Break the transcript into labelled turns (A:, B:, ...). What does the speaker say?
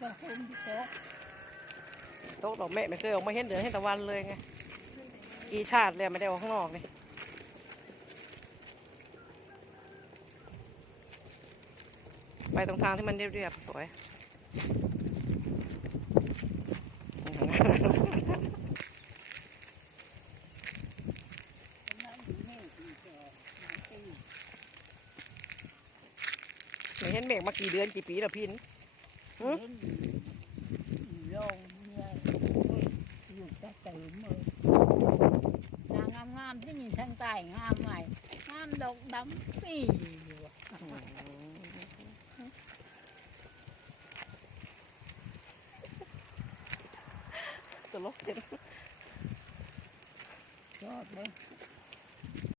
A: ก็คุ้มที่โตะ
B: โต๊ะดอกแม่ไม่เคยออกมาเห็นเดือนเห็นตะวันเลยไง กี่ชาติเลยไม่ได้ออกข้างนอกนี่ไปตรงทางที่มันเรียบๆสวย
A: นั่นอยู่นี่อีกแก่ตี
B: ไม่เห็นเมฆมากี่เดือนกี่ปีแล้วพิน
A: Ừ? ngam ngam
B: chứ nhìn thằng tài ngam mày
A: ngam độc đắm kỳ tôi lốt
B: cho